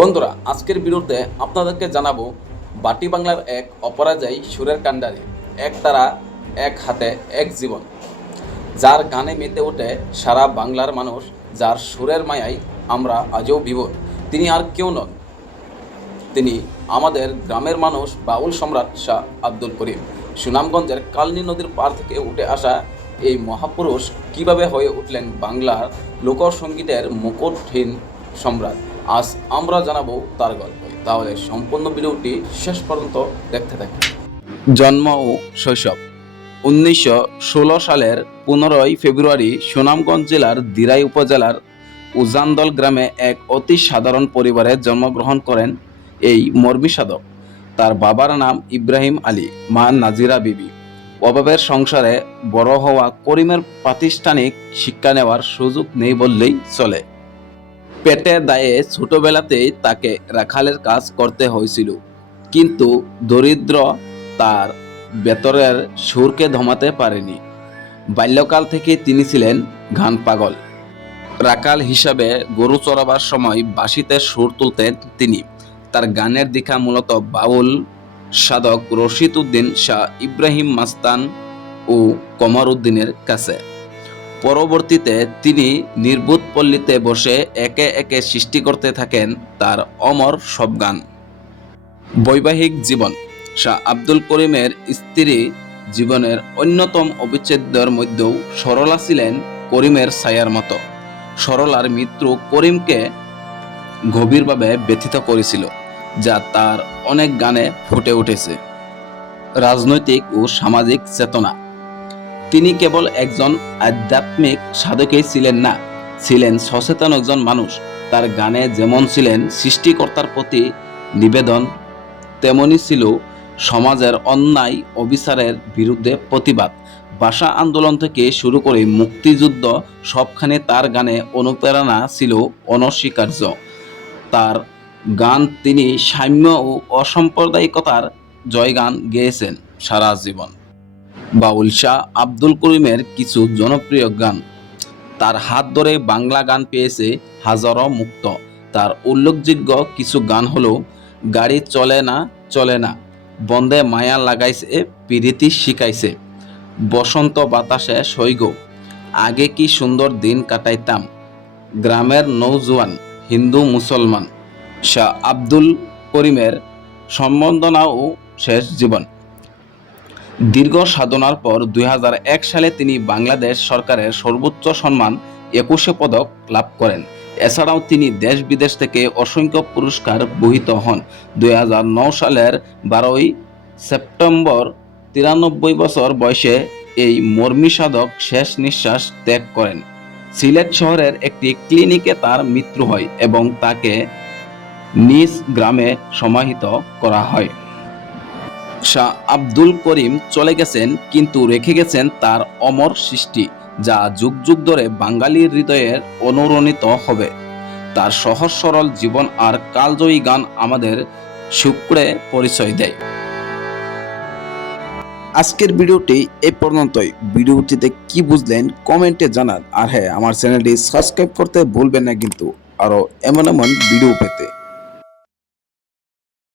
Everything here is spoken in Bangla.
বন্ধুরা, আজকের ভিডিওতে আপনাদেরকে জানাবো বাটি বাংলার এক অপরাজয়ী সুরের কাণ্ডারি, এক তারা, এক হাতে এক জীবন, যার গানে মেতে ওঠে সারা বাংলার মানুষ, যার সুরের মায়ায় আমরা আজও বিভোর। তিনি আর কেউ নন, তিনি আমাদের গ্রামের মানুষ, বাউল সম্রাট শাহ আব্দুল করিম। সুনামগঞ্জের কালনী নদীর পার থেকে উঠে আসা এই মহাপুরুষ কিভাবে হয়ে উঠলেন বাংলার লোকসঙ্গীতের মুকুটহীন সম্রাট, আজ আমরা জানাবো তার গল্প। তাহলে সম্পূর্ণ ভিডিওটি শেষ পর্যন্ত দেখতে থাকুন। জন্ম ও শৈশব। 1916 সালের 15 ফেব্রুয়ারি সুনামগঞ্জ জেলার দিরাই উপজেলার উজানদল গ্রামে এক অতি সাধারণ পরিবারে জন্মগ্রহণ করেন এই মর্মী সাধক। তার বাবার নাম ইব্রাহিম আলী, মা নাজিরা বিবি। অভাবের সংসারে বড় হওয়া করিমের প্রাতিষ্ঠানিক শিক্ষা নেওয়ার সুযোগ নেই বললেই চলে। পেটের দায়ে ছোটবেলাতেই তাকে রাখালের কাজ করতে হয়েছিল, কিন্তু দরিদ্র তার ভেতরের সুরকে দমাতে পারেনি। বাল্যকাল থেকে তিনি ছিলেন গান পাগল। রাখাল হিসাবে গরু চড়াবার সময় বাঁশিতে সুর তুলতেন তিনি। তার গানের দীক্ষা মূলত বাউল সাধক রশিদ উদ্দিন শাহ, ইব্রাহিম মাস্তান ও কমর উদ্দিনের কাছে। পরবর্তীতে তিনি নির্বোধ পল্লীতে বসে একে একে সৃষ্টি করতে থাকেন তার অমর সব গান। বৈবাহিক জীবন। শাহ আব্দুল করিমের স্ত্রী জীবনের অন্যতম অবিচ্ছেদ্যের মধ্যেও সরলা ছিলেন করিমের ছায়ার মতো। সরলার মৃত্যু করিমকে গভীরভাবে ব্যথিত করেছিল, যা তার অনেক গানে ফুটে উঠেছে। রাজনৈতিক ও সামাজিক চেতনা। তিনি কেবল একজন আধ্যাত্মিক সাধকই ছিলেন না, ছিলেন সচেতন একজন মানুষ। তার গানে যেমন ছিলেন সৃষ্টিকর্তার প্রতি নিবেদন, তেমনি ছিল সমাজের অন্যায় অবিচারের বিরুদ্ধে প্রতিবাদ। ভাষা আন্দোলন থেকে শুরু করে মুক্তিযুদ্ধ, সবখানে তার গানে অনুপ্রেরণা ছিল অনস্বীকার্য। তার গান তিনি সাম্য ও অসাম্প্রদায়িকতার জয়গান গেয়েছেন সারা জীবন। বাউল শাহ আব্দুল করিমের কিছু জনপ্রিয় গান। তার হাত ধরে বাংলা গান পেয়েছে হাজারো মুক্ত। তার উল্লেখযোগ্য কিছু গান হলো গাড়ি চলে না চলে না, বন্দে মায়া লাগাইছে পিরিতি শিখাইছে, বসন্ত বাতাসে সৈগ, আগে কি সুন্দর দিন কাটাইতাম, গ্রামের নৌজওয়ান, হিন্দু মুসলমান। শাহ আব্দুল করিমের সম্বর্ধনা ও শেষ জীবন। দীর্ঘ সাধনার পর 2001 সালে তিনি বাংলাদেশ সরকারের সর্বোচ্চ সম্মান 21 পদক লাভ করেন। এছাড়াও তিনি দেশ বিদেশ থেকে অসংখ্য পুরস্কার বহিত হন। 2009 সালের 12 সেপ্টেম্বর 93 বছর বয়সে এই মর্মী সাধক শেষ নিঃশ্বাস ত্যাগ করেন। সিলেট শহরের একটি ক্লিনিকে তার মৃত্যু হয় এবং তাকে নিজ গ্রামে সমাহিত করা হয়। শাহ আব্দুল করিম চলে গেছেন, কিন্তু রেখে গেছেন তার অমর সৃষ্টি, যা যুগ যুগ ধরে বাঙালির হৃদয়ের অনুরণিত হবে। তার সহজ সরল জীবন আর কালজয়ী গান আমাদের শুক্রে পরিচয় দেয়। আজকের ভিডিওটি এই পর্যন্তই। ভিডিওটিতে কি বুঝলেন কমেন্টে জানান, আর হ্যাঁ, আমার চ্যানেলটি সাবস্ক্রাইব করতে ভুলবেন না কিন্তু আরো এমন এমন ভিডিও পেতে।